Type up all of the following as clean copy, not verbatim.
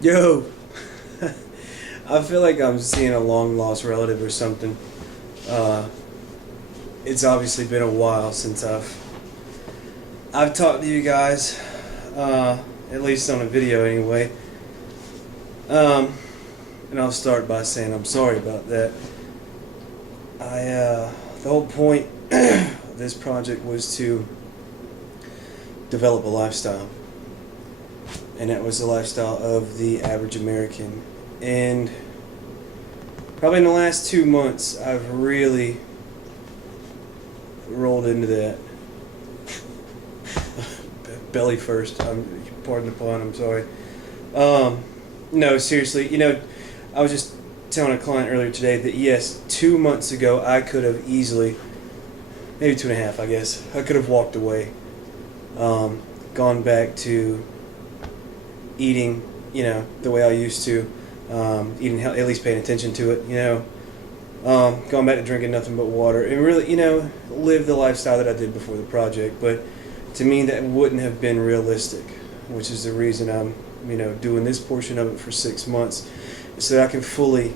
Yo, I feel like I'm seeing a long lost relative or something. Uh, it's obviously been a while since I've talked to you guys, at least on a video anyway. Um, and I'll start by saying I'm sorry about that. The whole point of this project was to develop a lifestyle, and that was the lifestyle of the average American. And probably in the last 2 months, I've really rolled into that. Belly first. Pardon the pun. I'm sorry. No, seriously. I was just telling a client earlier today that yes, 2 months ago I could have easily, maybe 2.5, I guess, I could have walked away, gone back to eating, the way I used to, eating, at least paying attention to it, gone back to drinking nothing but water, and really, live the lifestyle that I did before the project. But to me, that wouldn't have been realistic, which is the reason I'm, doing this portion of it for 6 months, so that I can fully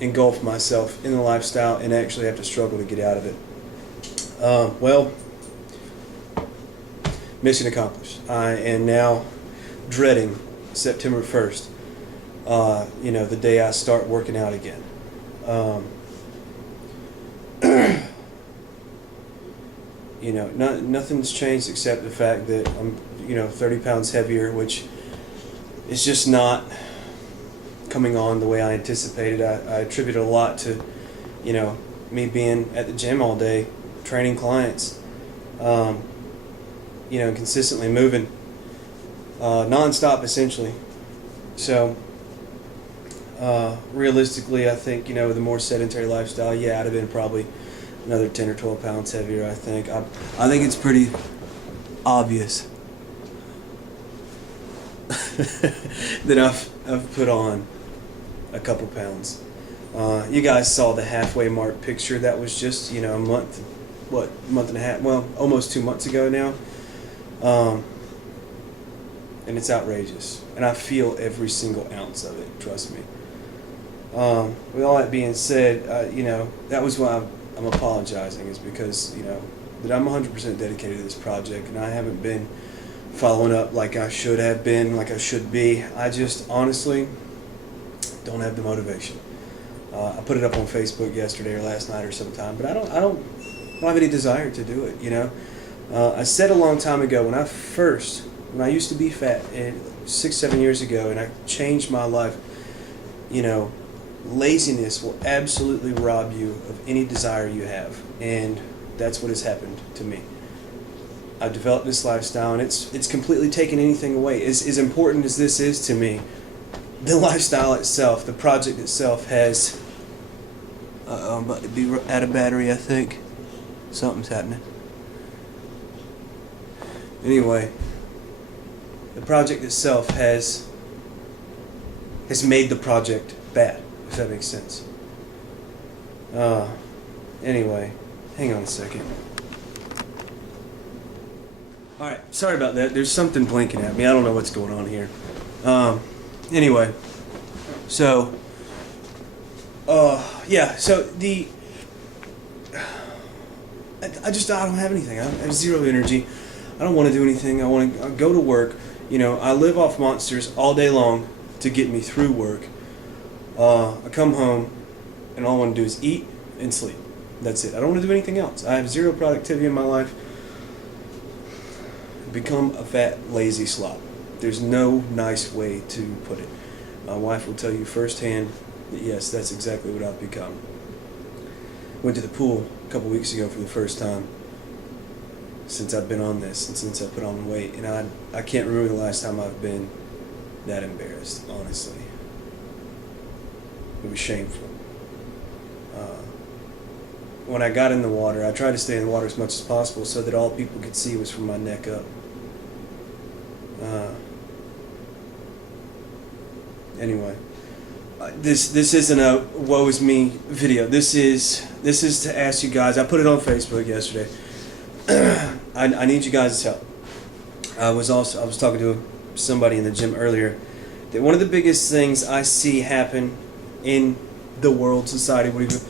engulf myself in the lifestyle and actually have to struggle to get out of it. Well, mission accomplished. I am now dreading September 1st, the day I start working out again. Nothing's changed except the fact that I'm, 30 pounds heavier, which is just not coming on the way I anticipated. I attribute a lot to, me being at the gym all day, training clients, consistently moving, non-stop essentially. So, realistically, I think, the more sedentary lifestyle, I'd have been probably another 10 or 12 pounds heavier, I think. I think it's pretty obvious that I've put on a couple pounds. You guys saw the halfway mark picture. That was just, a month and a half, well, almost 2 months ago now. And it's outrageous. And I feel every single ounce of it, trust me. With all that being said, that was why I'm apologizing, is because, that I'm 100% dedicated to this project, and I haven't been following up like I should have been, like I should be. I just honestly don't have the motivation. I put it up on Facebook yesterday or last night or sometime, but I don't have any desire to do it. I said a long time ago when I used to be fat, and 6-7 years ago, and I changed my life. Laziness will absolutely rob you of any desire you have, and that's what has happened to me. I've developed this lifestyle, and it's completely taken anything away. As important as this is to me, the lifestyle itself, the project itself has... I'm about to be out of battery, I think. Something's happening. Anyway, the project itself has made the project bad, if that makes sense. Anyway, hang on a second. Alright, sorry about that. There's something blinking at me. I don't know what's going on here. Anyway, so, I don't have anything. I have zero energy. I don't want to do anything. I want to go to work. I live off monsters all day long to get me through work. I come home, and all I want to do is eat and sleep. That's it. I don't want to do anything else. I have zero productivity in my life. Become a fat, lazy slob. There's no nice way to put it. My wife will tell you firsthand that yes, that's exactly what I've become. Went to the pool a couple weeks ago for the first time since I've been on this, and since I put on weight, and I can't remember the last time I've been that embarrassed, honestly. It was shameful. When I got in the water, I tried to stay in the water as much as possible so that all people could see was from my neck up. Anyway, this isn't a woe is me video. This is to ask you guys. I put it on Facebook yesterday. I need you guys' help. I was talking to somebody in the gym earlier, that one of the biggest things I see happen in the world, society, whatever,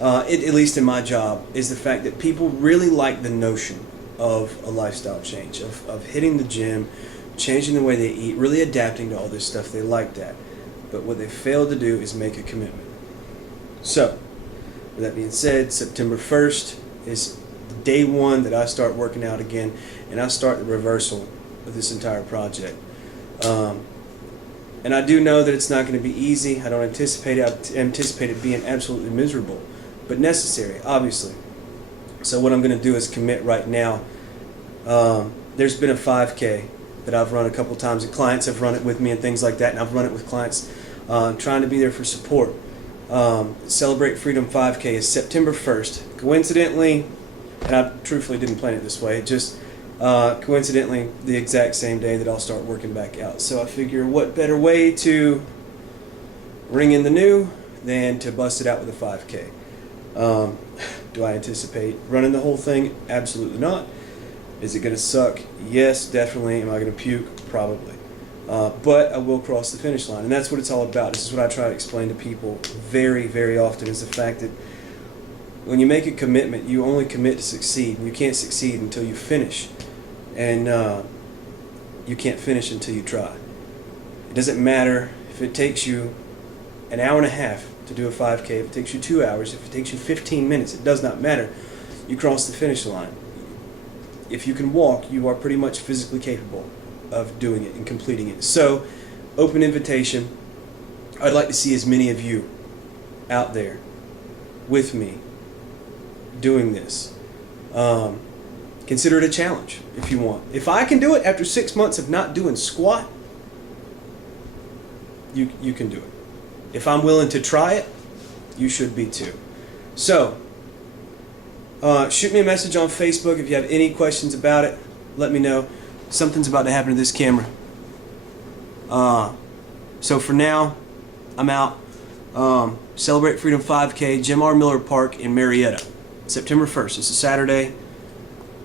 at least in my job, is the fact that people really like the notion of a lifestyle change, of hitting the gym, changing the way they eat, really adapting to all this stuff. They like that. But what they fail to do is make a commitment. So, with that being said, September 1st is day one that I start working out again, and I start the reversal of this entire project. And I do know that it's not going to be easy. I don't anticipate it being absolutely miserable, but necessary, obviously. So what I'm going to do is commit right now. There's been a 5K that I've run a couple times, and clients have run it with me and things like that, and I've run it with clients, trying to be there for support. Celebrate Freedom 5K is September 1st. Coincidentally, and I truthfully didn't plan it this way, just coincidentally the exact same day that I'll start working back out. So I figure what better way to ring in the new than to bust it out with a 5K. Do I anticipate running the whole thing? Absolutely not. Is it going to suck? Yes, definitely. Am I going to puke? Probably. But I will cross the finish line, and that's what it's all about. This is what I try to explain to people very, very often, is the fact that when you make a commitment, you only commit to succeed. You can't succeed until you finish, and you can't finish until you try. It doesn't matter if it takes you an hour and a half to do a 5K, if it takes you 2 hours, if it takes you 15 minutes, it does not matter. You cross the finish line. If you can walk, you are pretty much physically capable of doing it and completing it. So, open invitation. I'd like to see as many of you out there with me doing this. Consider it a challenge if you want. If I can do it after 6 months of not doing squat, you can do it. If I'm willing to try it, you should be too. So, shoot me a message on Facebook if you have any questions about it. Let me know. Something's about to happen to this camera. So for now, I'm out. Celebrate Freedom 5K, Jim R. Miller Park in Marietta, September 1st. It's a Saturday.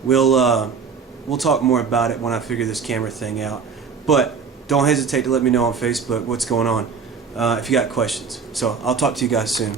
We'll talk more about it when I figure this camera thing out. But don't hesitate to let me know on Facebook what's going on if you got questions. So I'll talk to you guys soon.